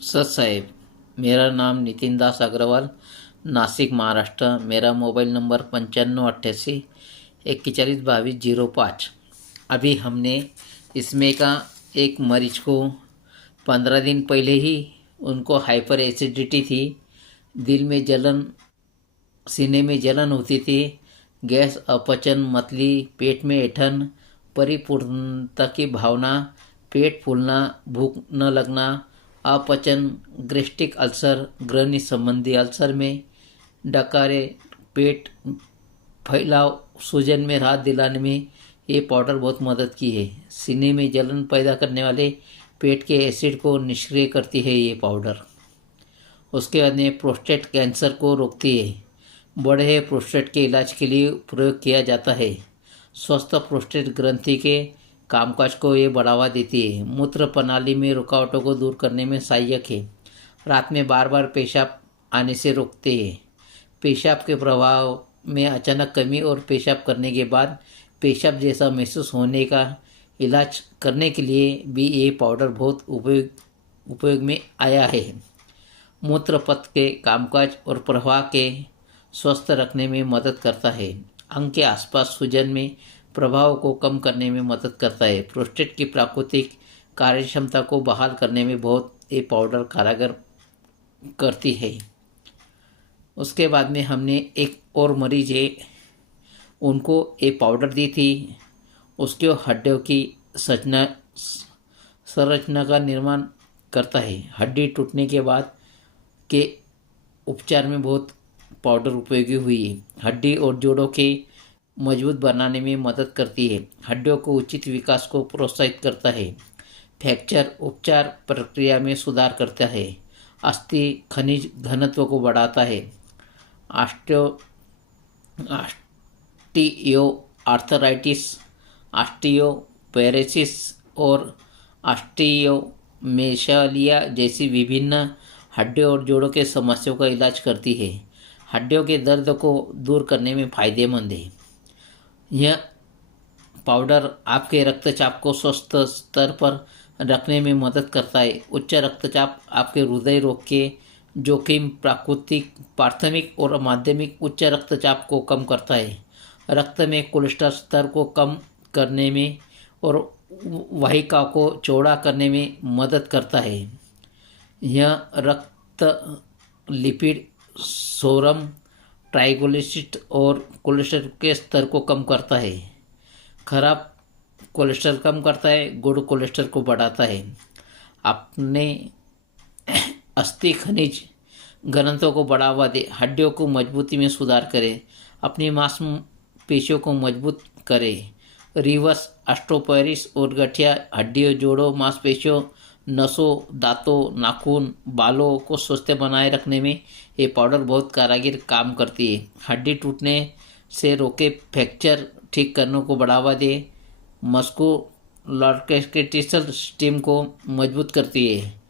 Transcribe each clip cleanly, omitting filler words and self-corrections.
Sir साहेब, मेरा नाम नितिन दास अग्रवाल, नासिक महाराष्ट्र। मेरा मोबाइल नंबर 9588 41 22 05। अभी हमने इसमें का एक मरीज को 15 दिन पहले ही उनको हाइपर एसिडिटी थी, दिल में जलन, सीने में जलन होती थी, गैस, अपचन, मतली, पेट में ऐंठन, परिपूर्णता की भावना, पेट फूलना, भूख न लगना, अपचन, गैस्ट्रिक अल्सर, ग्रहणी संबंधी अल्सर में डकारे, पेट फैलाव, सूजन में राहत दिलाने में ये पाउडर बहुत मदद की है। सीने में जलन पैदा करने वाले पेट के एसिड को निष्क्रिय करती है ये पाउडर। उसके बाद में प्रोस्टेट कैंसर को रोकती है। बड़े हुए प्रोस्टेट के इलाज के लिए प्रयोग किया जाता है। स्वस्थ प्रोस्टेट ग्रंथि के कामकाज को ये बढ़ावा देती है। मूत्र प्रणाली में रुकावटों को दूर करने में सहायक है। रात में बार बार पेशाब आने से रोकते हैं। पेशाब के प्रभाव में अचानक कमी और पेशाब करने के बाद पेशाब जैसा महसूस होने का इलाज करने के लिए भी ये पाउडर बहुत उपयोग में आया है। मूत्र पथ के कामकाज और प्रवाह के स्वस्थ रखने में मदद करता है। अंग के आसपास सूजन में प्रभाव को कम करने में मदद करता है। प्रोस्टेट की प्राकृतिक कार्यक्षमता को बहाल करने में बहुत ये पाउडर कारगर करती है। उसके बाद में हमने एक और मरीज है, उनको ये पाउडर दी थी। उसके हड्डियों की संरचना का निर्माण करता है। हड्डी टूटने के बाद के उपचार में बहुत पाउडर उपयोगी हुई है। हड्डी और जोड़ों के मजबूत बनाने में मदद करती है। हड्डियों को उचित विकास को प्रोत्साहित करता है। फ्रैक्चर उपचार प्रक्रिया में सुधार करता है। अस्थि खनिज घनत्व को बढ़ाता है। ऑस्टियो आर्थराइटिस, ऑस्टियोपेरेसिस और ऑस्टियोमेगालिया जैसी विभिन्न हड्डियों और जोड़ों के समस्याओं का इलाज करती है। हड्डियों के दर्द को दूर करने में फायदेमंद है। यह पाउडर आपके रक्तचाप को स्वस्थ स्तर पर रखने में मदद करता है। उच्च रक्तचाप आपके हृदय रोग के जोखिम, प्राथमिक और माध्यमिक उच्च रक्तचाप को कम करता है। रक्त में कोलेस्ट्रॉल स्तर को कम करने में और वाहिका को चौड़ा करने में मदद करता है। यह रक्त लिपिड, सोरम, ट्राइग्लिसराइड और कोलेस्ट्रॉल के स्तर को कम करता है। खराब कोलेस्ट्रॉल कम करता है, गुड कोलेस्ट्रॉल को बढ़ाता है। अपने अस्थि खनिज घनत्व को बढ़ावा दे, हड्डियों को मजबूती में सुधार करे, अपनी मांसपेशियों को मजबूत करे। रिवर्स ऑस्टियोपोरोसिस और गठिया हड्डियों, जोड़ों, मांसपेशियों, नसों, दांतों, नाखून, बालों को स्वस्थ बनाए रखने में ये पाउडर बहुत कारागिर काम करती है। हड्डी टूटने से रोके, फ्रैक्चर ठीक करने को बढ़ावा दे, मस्कुलोस्केलेटल सिस्टम को मजबूत करती है।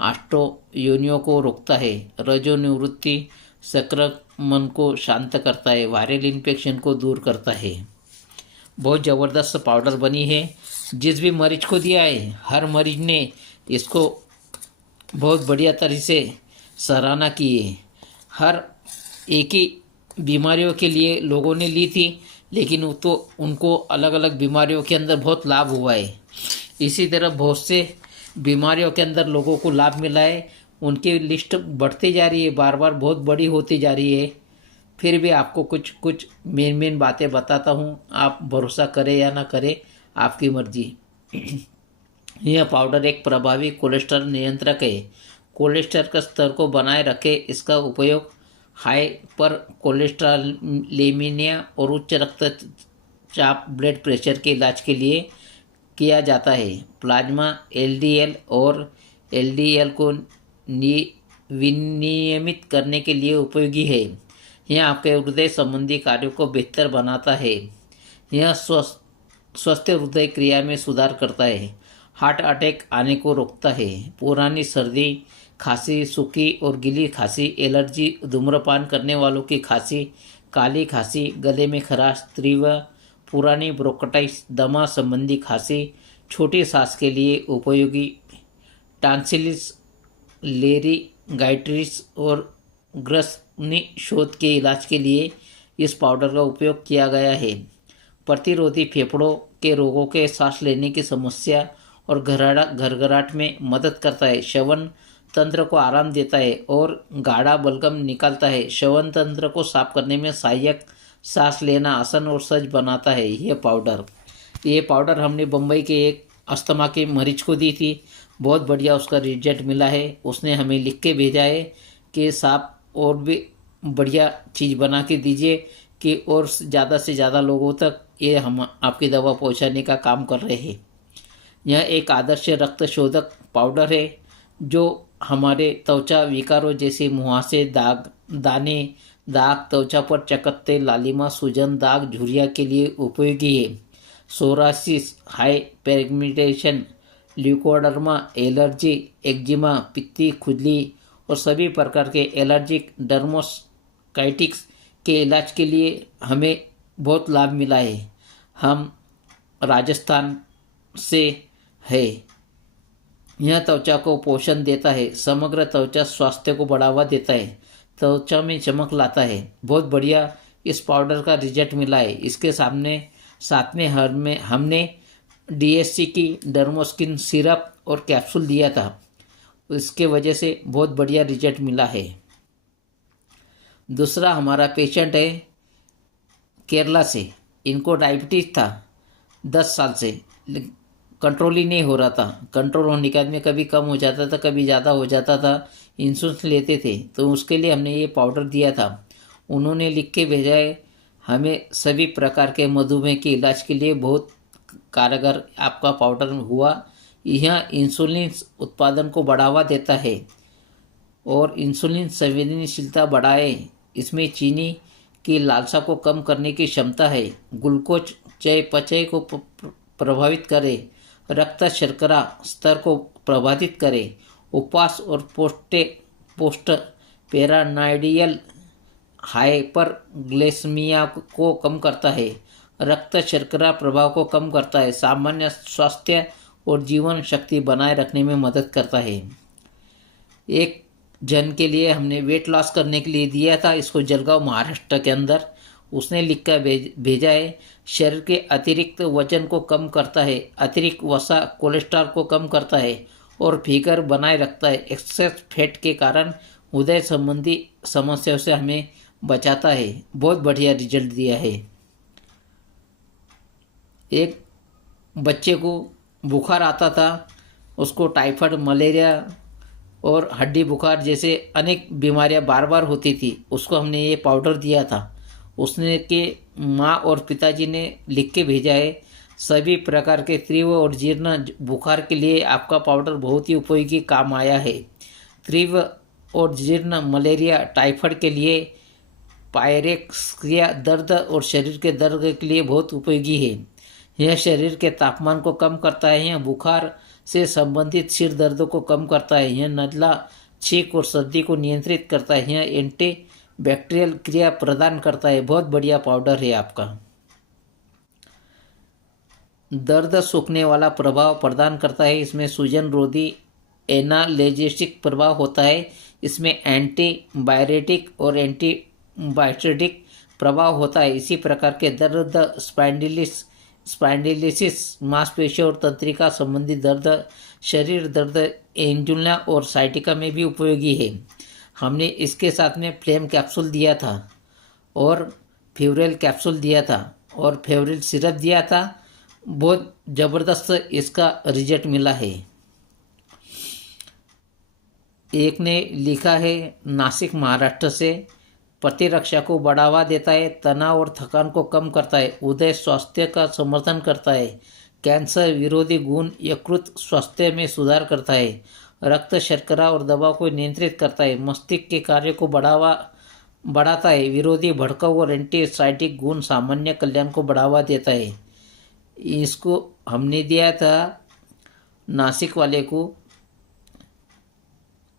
ऑस्टियोनिया को रोकता है। रजोनिवृत्ति संक्रमण को शांत करता है। वायरल इन्फेक्शन को दूर करता है। बहुत ज़बरदस्त पाउडर बनी है। जिस भी मरीज को दिया है, हर मरीज ने इसको बहुत बढ़िया तरह से सराहना की है। हर एक ही बीमारियों के लिए लोगों ने ली थी, लेकिन वो तो उनको अलग अलग बीमारियों के अंदर बहुत लाभ हुआ है। इसी तरह बहुत से बीमारियों के अंदर लोगों को लाभ मिला है। उनकी लिस्ट बढ़ती जा रही है, बार बार बहुत बड़ी होती जा रही है। फिर भी आपको कुछ कुछ मेन बातें बताता हूँ। आप भरोसा करें या ना करें, आपकी मर्जी। यह पाउडर एक प्रभावी कोलेस्ट्रॉल नियंत्रक है। कोलेस्ट्रॉल का स्तर को बनाए रखे। इसका उपयोग हाइपर कोलेस्ट्रॉलेमिया और उच्च रक्तचाप, ब्लड प्रेशर के इलाज के लिए किया जाता है। प्लाज्मा एलडीएल और एलडीएल को विनियमित करने के लिए उपयोगी है। यह आपके हृदय संबंधी कार्यों को बेहतर बनाता है। यह स्वस्थ हृदय क्रिया में सुधार करता है। हार्ट अटैक आने को रोकता है। पुरानी सर्दी, खांसी, सूखी और गीली खांसी, एलर्जी, धूम्रपान करने वालों की खांसी, काली खांसी, गले में खराश, तीव्र पुरानी ब्रोंकाइटिस, दमा संबंधी खांसी, छोटी सांस के लिए उपयोगी, टॉन्सिलिस लेरिंगाइटिस और ग्रसनी शोथ के इलाज के लिए इस पाउडर का उपयोग किया गया है। प्रतिरोधी फेफड़ों के रोगों के सांस लेने की समस्या और घरघराहट में मदद करता है। श्वसन तंत्र को आराम देता है और गाढ़ा बलगम निकालता है। श्वसन तंत्र को साफ करने में सहायक, सांस लेना आसान और सहज बनाता है ये पाउडर हमने बम्बई के एक अस्थमा के मरीज को दी थी। बहुत बढ़िया उसका रिजल्ट मिला है। उसने हमें लिख के भेजा है कि साहब और भी बढ़िया चीज़ बना के दीजिए कि और ज़्यादा से ज़्यादा लोगों तक ये हम आपकी दवा पहुंचाने का काम कर रहे हैं। यह एक आदर्श रक्त शोधक पाउडर है जो हमारे त्वचा विकारों जैसे मुहासे, दाने, दाग, त्वचा पर चकत्ते, लालिमा, सूजन, दाग, झुर्रियाँ के लिए उपयोगी है। Psoriasis, hyperpigmentation, leucoderma, allergy, eczema, पित्ती, खुजली और सभी प्रकार के एलर्जिक डर्मोस्काइटिक्स के इलाज के लिए हमें बहुत लाभ मिला है। हम राजस्थान से है। यह त्वचा को पोषण देता है, समग्र त्वचा स्वास्थ्य को बढ़ावा देता है, त्वचा में चमक लाता है। बहुत बढ़िया इस पाउडर का रिजल्ट मिला है। इसके साथ में हमने DSC की डर्मोस्किन सिरप और कैप्सूल दिया था। इसके वजह से बहुत बढ़िया रिजल्ट मिला है। दूसरा हमारा पेशेंट है केरला से। इनको डायबिटीज़ था 10 साल से, कंट्रोल ही नहीं हो रहा था। कंट्रोल होने के बाद में कभी कम हो जाता था, कभी ज़्यादा हो जाता था। इंसुलिन लेते थे तो उसके लिए हमने ये पाउडर दिया था। उन्होंने लिख के भेजा है हमें सभी प्रकार के मधुमेह के इलाज के लिए बहुत कारगर आपका पाउडर हुआ। यह इंसुलिन उत्पादन को बढ़ावा देता है और इंसुलिन संवेदनशीलता बढ़ाए। इसमें चीनी की लालसा को कम करने की क्षमता है। ग्लूकोज चयापचय को प्रभावित करे, रक्त शर्करा स्तर को प्रभावित करे, उपवास और पोस्ट पेरानाइडियल हाइपरग्लाइसेमिया को कम करता है, रक्त शर्करा प्रभाव को कम करता है, सामान्य स्वास्थ्य और जीवन शक्ति बनाए रखने में मदद करता है। एक जन के लिए हमने वेट लॉस करने के लिए दिया था इसको, जलगांव महाराष्ट्र के अंदर। उसने लिख कर भेजा है शरीर के अतिरिक्त वजन को कम करता है, अतिरिक्त वसा कोलेस्ट्रॉल को कम करता है और फिगर बनाए रखता है। एक्सेस फैट के कारण हृदय संबंधी समस्याओं से हमें बचाता है। बहुत बढ़िया रिजल्ट दिया है। एक बच्चे को बुखार आता था, उसको टाइफाइड, मलेरिया और हड्डी बुखार जैसे अनेक बीमारियां बार बार होती थी। उसको हमने ये पाउडर दिया था। उसने के माँ और पिताजी ने लिख के भेजा है सभी प्रकार के तीव्र और जीर्ण बुखार के लिए आपका पाउडर बहुत ही उपयोगी काम आया है। तीव्र और जीर्ण मलेरिया, टाइफाइड के लिए, पायरेक्सिया, दर्द और शरीर के दर्द के लिए बहुत उपयोगी है। यह शरीर के तापमान को कम करता है। यह बुखार से संबंधित सिर दर्द को कम करता है। यह नज़ला, छींक और सर्दी को नियंत्रित करता है। यह एंटी बैक्टीरियल क्रिया प्रदान करता है। बहुत बढ़िया पाउडर है आपका। दर्द सूखने वाला प्रभाव प्रदान करता है। इसमें सूजन रोधी एनाल्जेसिक प्रभाव होता है। इसमें एंटीबायोटिक और एंटीबायोटिक प्रभाव होता है। इसी प्रकार के दर्द, स्पाइंडिलिसिस, मांसपेशियों और तंत्रिका संबंधी दर्द, शरीर दर्द, एंजुला और साइटिका में भी उपयोगी है। हमने इसके साथ में फ्लेम कैप्सूल दिया था और फेवरेल कैप्सूल दिया था और फेवरेल सिरप दिया था। बहुत ज़बरदस्त इसका रिजल्ट मिला है। एक ने लिखा है नासिक महाराष्ट्र से, प्रतिरक्षा को बढ़ावा देता है, तनाव और थकान को कम करता है, हृदय स्वास्थ्य का समर्थन करता है, कैंसर विरोधी गुण, यकृत स्वास्थ्य में सुधार करता है, रक्त शर्करा और दबाव को नियंत्रित करता है, मस्तिष्क के कार्य को बढ़ाता है, विरोधी भड़काऊ और एंटीसाइटिक गुण, सामान्य कल्याण को बढ़ावा देता है। इसको हमने दिया था नासिक वाले को,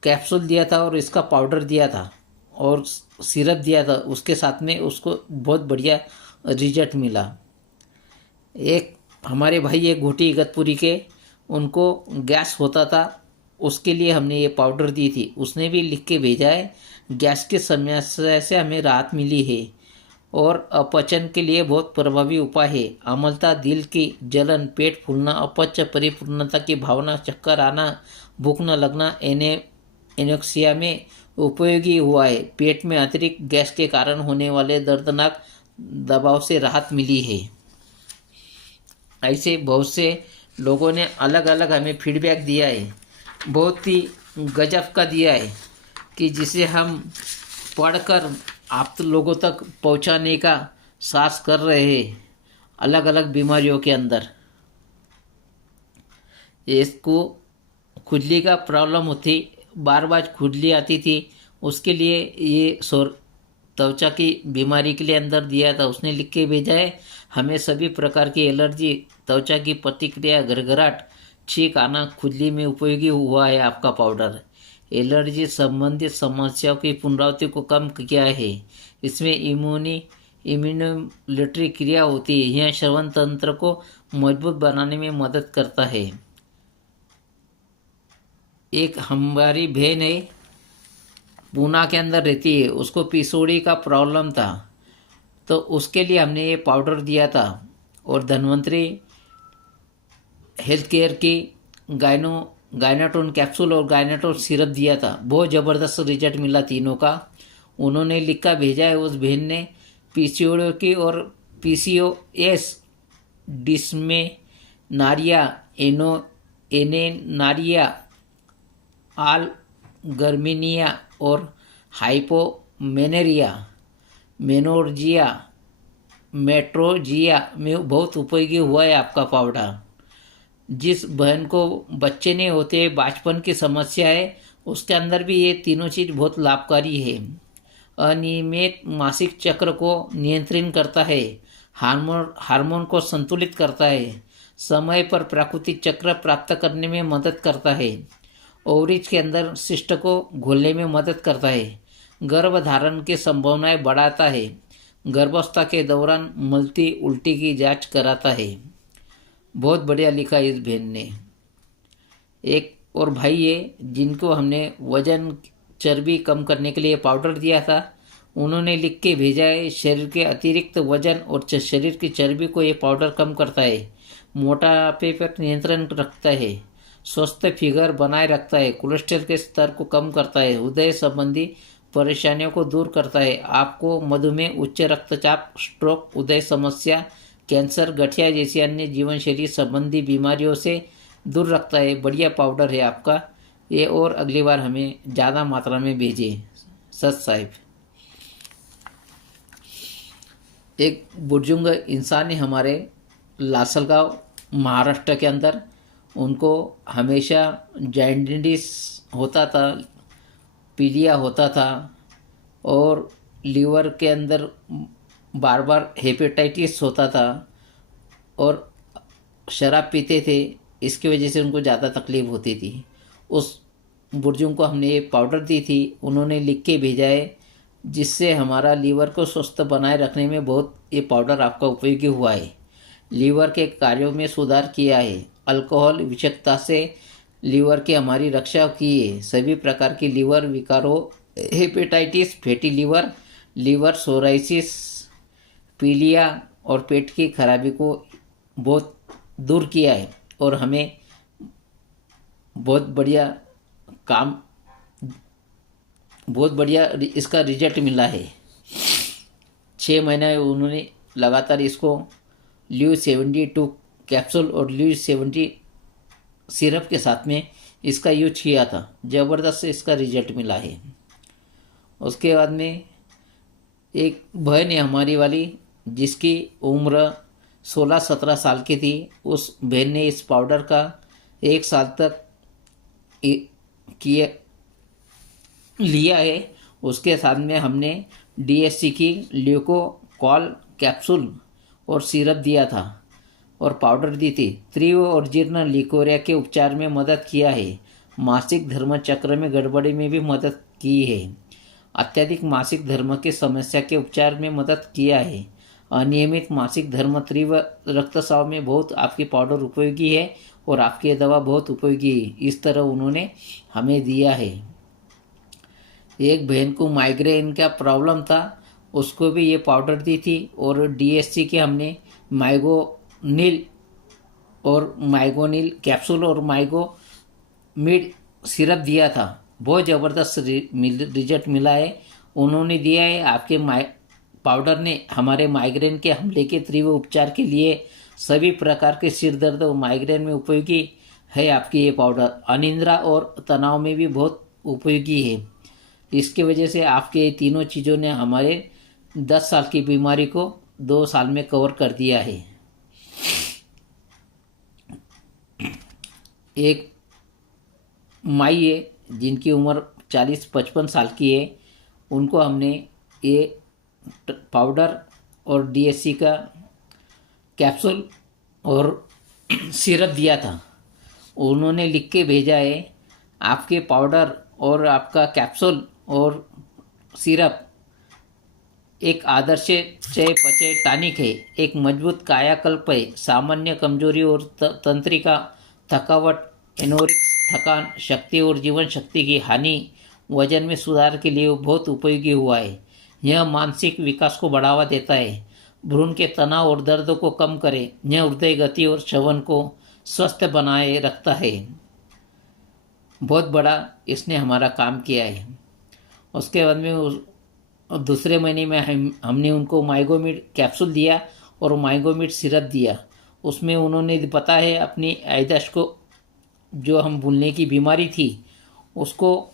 कैप्सूल दिया था और इसका पाउडर दिया था और सिरप दिया था। उसके साथ में उसको बहुत बढ़िया रिजल्ट मिला। एक हमारे भाई एक घोटी इगतपुरी के, उनको गैस होता था उसके लिए हमने ये पाउडर दी थी, उसने भी लिख के भेजा है। गैस की समस्या से हमें राहत मिली है और अपचन के लिए बहुत प्रभावी उपाय है। अम्लता, दिल की जलन, पेट फूलना, अपच, परिपूर्णता की भावना, चक्कर आना, भूख न लगना, एनोक्सिया में उपयोगी हुआ है। पेट में अतिरिक्त गैस के कारण होने वाले दर्दनाक दबाव से राहत मिली है। ऐसे बहुत से लोगों ने अलग अलग हमें फीडबैक दिया है, बहुत ही गजब का दिया है कि जिसे हम पढ़कर आप लोगों तक पहुंचाने का साहस कर रहे हैं। अलग अलग बीमारियों के अंदर इसको खुजली का प्रॉब्लम होती, बार बार खुजली आती थी, उसके लिए ये त्वचा की बीमारी के लिए अंदर दिया था, उसने लिख के भेजा है। हमें सभी प्रकार की एलर्जी, त्वचा की प्रतिक्रिया, घरघराहट, छींक आना, खुजली में उपयोगी हुआ है आपका पाउडर। एलर्जी संबंधित समस्याओं की पुनरावृत्ति को कम किया है। इसमें इम्यूनोलिटरी क्रिया होती है, यह श्रवण तंत्र को मजबूत बनाने में मदद करता है। एक हमारी बहन है, पूना के अंदर रहती है, उसको पिसोड़ी का प्रॉब्लम था, तो उसके लिए हमने ये पाउडर दिया था। और धन्वंतरी हेल्थ केयर की गायनाटोन कैप्सूल और गायनाटोन सिरप दिया था। बहुत ज़बरदस्त रिजल्ट मिला तीनों का। उन्होंने लिखा भेजा है उस बहन ने, पीसीओडी की और पीसीओएस, डिस्मेनारिया, एनेनारिया, गर्मिनिया और हाइपोमेनेरिया, मेनोर्जिया, मेट्रोजिया में बहुत उपयोगी हुआ है आपका पाउडर। जिस बहन को बच्चे नहीं होते, बचपन की समस्या है, उसके अंदर भी ये तीनों चीज़ बहुत लाभकारी है। अनियमित मासिक चक्र को नियंत्रित करता है, हार्मोन को संतुलित करता है, समय पर प्राकृतिक चक्र प्राप्त करने में मदद करता है, ओवरीज के अंदर सिस्ट को घोलने में मदद करता है, गर्भधारण की संभावनाएं बढ़ाता है, गर्भावस्था के दौरान मलती उल्टी की जांच कराता है। बहुत बढ़िया लिखा इस बहन ने। एक और भाई है जिनको हमने वजन, चर्बी कम करने के लिए पाउडर दिया था, उन्होंने लिख के भेजा है। शरीर के अतिरिक्त वजन और शरीर की चर्बी को ये पाउडर कम करता है, मोटापे पर नियंत्रण रखता है, स्वस्थ फिगर बनाए रखता है, कोलेस्ट्रॉल के स्तर को कम करता है, हृदय संबंधी परेशानियों को दूर करता है, आपको मधुमेह, उच्च रक्तचाप, स्ट्रोक, हृदय समस्या, कैंसर, गठिया जैसी अन्य जीवन शैली संबंधी बीमारियों से दूर रखता है। बढ़िया पाउडर है आपका ये, और अगली बार हमें ज़्यादा मात्रा में भेजिए। सत साहिब। एक बुजुर्ग इंसान है हमारे लासलगांव महाराष्ट्र के अंदर, उनको हमेशा जॉन्डिस होता था, पीलिया होता था और लीवर के अंदर बार बार हेपेटाइटिस होता था और शराब पीते थे, इसकी वजह से उनको ज़्यादा तकलीफ होती थी। उस बुजुर्ग को हमने ये पाउडर दी थी, उन्होंने लिख के भेजा है, जिससे हमारा लीवर को स्वस्थ बनाए रखने में बहुत ये पाउडर आपका उपयोगी हुआ है। लीवर के कार्यों में सुधार किया है, अल्कोहल विषाक्तता से लीवर की हमारी रक्षा की है, सभी प्रकार की लीवर विकारों, hepatitis, fatty liver, liver psoriasis, पीलिया और पेट की खराबी को बहुत दूर किया है और हमें बहुत बढ़िया इसका रिजल्ट मिला है। 6 महीने उन्होंने लगातार इसको ल्यू 72 कैप्सूल और ल्यू 70 सिरप के साथ में इसका यूज किया था, ज़बरदस्त इसका रिजल्ट मिला है। उसके बाद में एक बहन है हमारी वाली, जिसकी उम्र 16-17 साल की थी, उस बहन ने इस पाउडर का 1 साल तक लिया है। उसके साथ में हमने DSC की ल्यूकोकॉल कैप्सूल और सिरप दिया था और पाउडर दी थी। तीव्र और जीर्ण लिकोरिया के उपचार में मदद किया है, मासिक धर्म चक्र में गड़बड़ी में भी मदद की है, अत्यधिक मासिक धर्म की समस्या के उपचार में मदद किया है, अनियमित मासिक धर्म, तीव्र रक्तस्राव में बहुत आपकी पाउडर उपयोगी है और आपकी ये दवा बहुत उपयोगी है। इस तरह उन्होंने हमें दिया है। एक बहन को माइग्रेन का प्रॉब्लम था, उसको भी ये पाउडर दी थी और डीएससी के हमने माइगोनिल कैप्सूल और माइगोमिड सिरप दिया था। बहुत ज़बरदस्त रिजल्ट मिला है। उन्होंने दिया है आपके पाउडर ने हमारे माइग्रेन के हमले के तीव्र उपचार के लिए सभी प्रकार के सिर दर्द और माइग्रेन में उपयोगी है। आपकी ये पाउडर अनिद्रा और तनाव में भी बहुत उपयोगी है। इसकी वजह से आपके ये तीनों चीज़ों ने हमारे 10 साल की बीमारी को 2 साल में कवर कर दिया है। एक माई है जिनकी उम्र 40-55 साल की है, उनको हमने ये पाउडर और डीएससी का कैप्सूल और सिरप दिया था। उन्होंने लिख के भेजा है आपके पाउडर और आपका कैप्सूल और सिरप एक आदर्श चयापचय टॉनिक है, एक मजबूत कायाकल्प है, सामान्य कमजोरी और तंत्रिका थकावट, एनोरिक्स थकान, शक्ति और जीवन शक्ति की हानि, वजन में सुधार के लिए बहुत उपयोगी हुआ है। यह मानसिक विकास को बढ़ावा देता है, भ्रूण के तनाव और दर्द को कम करे, यह हृदय गति और श्रवण को स्वस्थ बनाए रखता है। बहुत बड़ा इसने हमारा काम किया है। उसके बाद में दूसरे महीने में हमने उनको माइगोमिड कैप्सूल दिया और माइगोमिड सिरप दिया। उसमें उन्होंने पता है अपनी आयदश को, जो हम भूलने की बीमारी थी, उसको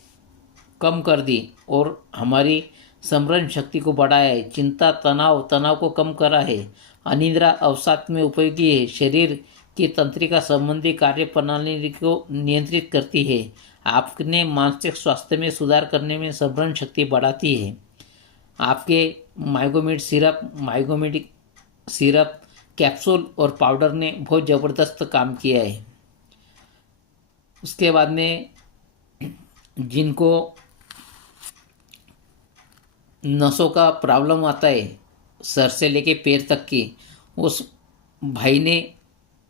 कम कर दी और हमारी स्मरण शक्ति को बढ़ाया है। चिंता तनाव को कम करा है। अनिद्रा अवसाद में उपयोगी है। शरीर की तंत्रिका संबंधी कार्य प्रणाली को नियंत्रित करती है। आपने मानसिक स्वास्थ्य में सुधार करने में स्मरण शक्ति बढ़ाती है। आपके माइगोमिड सिरप कैप्सूल और पाउडर ने बहुत ज़बरदस्त काम किया है। उसके बाद में जिनको नसों का प्रॉब्लम आता है, सर से लेके पैर तक की, उस भाई ने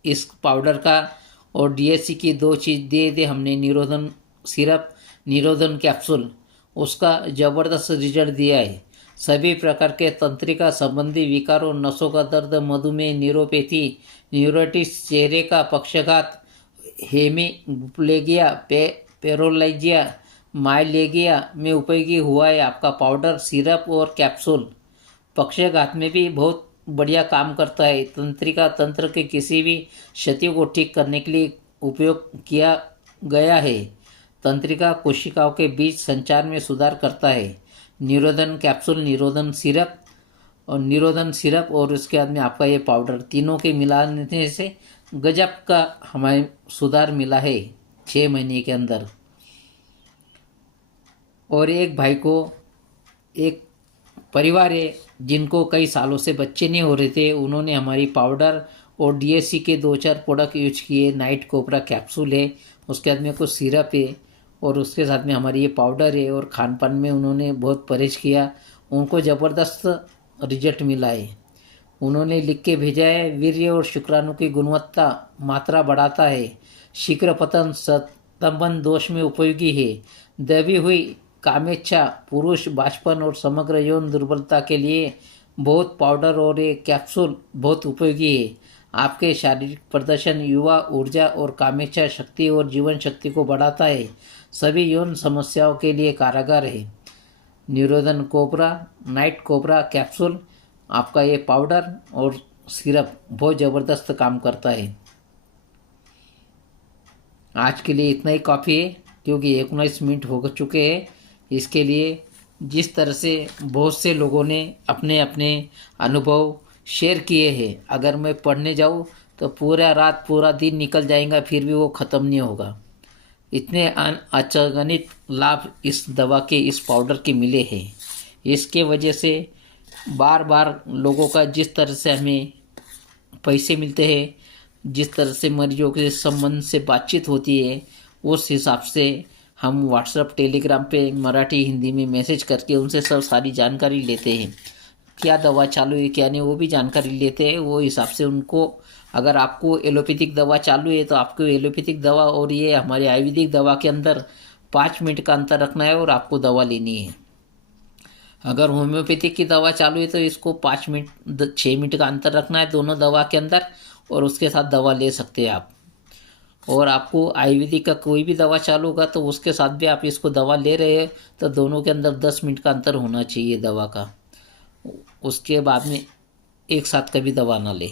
इस पाउडर का और डीएससी की 2 चीज़ दे हमने, निरोधन सिरप, निरोधन कैप्सूल, उसका ज़बरदस्त रिजल्ट दिया है। सभी प्रकार के तंत्रिका संबंधी विकारों, नसों का दर्द, मधुमेह, न्यूरोपैथी, न्यूरोटिस, चेहरे का पक्षाघात, हेमीप्लेगिया, पेरोलाइजिया, माइलेगिया में उपयोगी हुआ है आपका पाउडर, सिरप और कैप्सूल। पक्षाघात में भी बहुत बढ़िया काम करता है। तंत्रिका तंत्र के किसी भी क्षति को ठीक करने के लिए उपयोग किया गया है। तंत्रिका कोशिकाओं के बीच संचार में सुधार करता है। निरोधन कैप्सूल, निरोधन सिरप और उसके बाद में आपका ये पाउडर, तीनों के मिलाने से गजब का हमें सुधार मिला है 6 महीने के अंदर। और एक भाई को, एक परिवार है जिनको कई सालों से बच्चे नहीं हो रहे थे, उन्होंने हमारी पाउडर और डीएससी के 2-4 प्रोडक्ट यूज किए। नाइट कोबरा कैप्सूल है, उसके बाद में कुछ सिरप है और उसके साथ में हमारी ये पाउडर है। और खान पान में उन्होंने बहुत परहेज किया, उनको ज़बरदस्त रिजल्ट मिला है। उन्होंने लिख के भेजा है वीर्य और शुक्राणु की गुणवत्ता मात्रा बढ़ाता है, शीघ्र पतन स्तंभन दोष में उपयोगी है, दबी हुई कामेच्छा, पुरुष बाष्पन और समग्र यौन दुर्बलता के लिए बहुत पाउडर और ये कैप्सूल बहुत उपयोगी है। आपके शारीरिक प्रदर्शन, युवा ऊर्जा और कामेच्छा शक्ति और जीवन शक्ति को बढ़ाता है। सभी यौन समस्याओं के लिए कारगर है। निरोधन कोबरा, नाइट कोबरा कैप्सूल, आपका ये पाउडर और सिरप बहुत ज़बरदस्त काम करता है। आज के लिए इतना ही काफ़ी है, क्योंकि 19 मिनट हो चुके हैं। इसके लिए जिस तरह से बहुत से लोगों ने अपने अपने अनुभव शेयर किए हैं, अगर मैं पढ़ने जाऊँ तो पूरा रात पूरा दिन निकल जाएगा, फिर भी वो ख़त्म नहीं होगा। इतने अचगनित लाभ इस दवा के, इस पाउडर के मिले हैं। इसके वजह से बार बार लोगों का जिस तरह से हमें पैसे मिलते हैं, जिस तरह से मरीजों के संबंध से बातचीत होती है, उस हिसाब से हम व्हाट्सएप टेलीग्राम पे मराठी हिंदी में मैसेज करके उनसे सब सारी जानकारी लेते हैं। क्या दवा चालू है क्या नहीं वो भी जानकारी लेते हैं। वो हिसाब से उनको, अगर आपको एलोपैथिक दवा चालू है तो आपको एलोपैथिक दवा और ये हमारी आयुर्वेदिक दवा के अंदर 5 मिनट का अंतर रखना है और आपको दवा लेनी है। अगर होम्योपैथिक की दवा चालू है तो इसको 5 मिनट 6 मिनट का अंतर रखना है दोनों दवा के अंदर, और उसके साथ दवा ले सकते हैं आप। और आपको आयुर्वेदिक का कोई भी दवा चालू होगा तो उसके साथ भी आप इसको दवा ले रहे हैं तो दोनों के अंदर 10 मिनट का अंतर होना चाहिए दवा का। उसके बाद में एक साथ कभी दवा ना ले।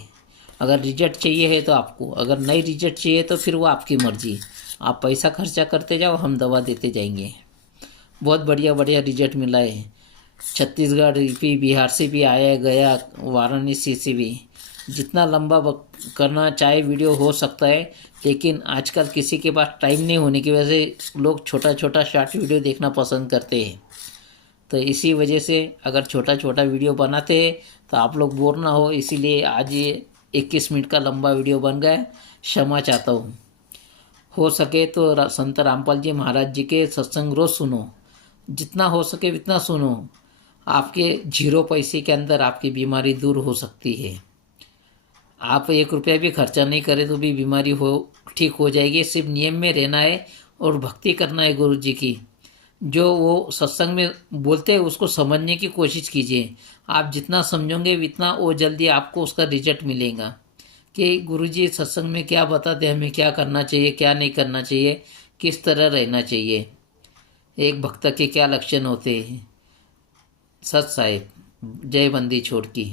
अगर रिजल्ट चाहिए है तो आपको, अगर नहीं रिजल्ट चाहिए तो फिर वो आपकी मर्जी, आप पैसा खर्चा करते जाओ, हम दवा देते जाएंगे। बहुत बढ़िया बढ़िया रिजल्ट मिला है। छत्तीसगढ़ यूपी बिहार से भी आया गया, वाराणसी से भी। जितना लंबा करना चाहे वीडियो हो सकता है, लेकिन आजकल किसी के पास टाइम नहीं होने की वजह से लोग छोटा छोटा शॉर्ट वीडियो देखना पसंद करते हैं। तो इसी वजह से अगर छोटा छोटा वीडियो बनाते हैं तो आप लोग बोर ना हो, इसीलिए आज ये 21 मिनट का लंबा वीडियो बन गया। क्षमा चाहता हूँ। हो सके तो संत रामपाल जी महाराज जी के सत्संग रोज सुनो, जितना हो सके उतना सुनो। आपके 0 पैसे के अंदर आपकी बीमारी दूर हो सकती है। आप 1 रुपया भी खर्चा नहीं करें तो भी बीमारी हो ठीक हो जाएगी। सिर्फ नियम में रहना है और भक्ति करना है गुरु जी की। जो वो सत्संग में बोलते हैं उसको समझने की कोशिश कीजिए। आप जितना समझोगे उतना वो जल्दी आपको उसका रिजल्ट मिलेगा कि गुरुजी सत्संग में क्या बताते हैं, हमें क्या करना चाहिए क्या नहीं करना चाहिए, किस तरह रहना चाहिए, एक भक्त के क्या लक्षण होते हैं। सत साहिब जय बंदी छोड़ की।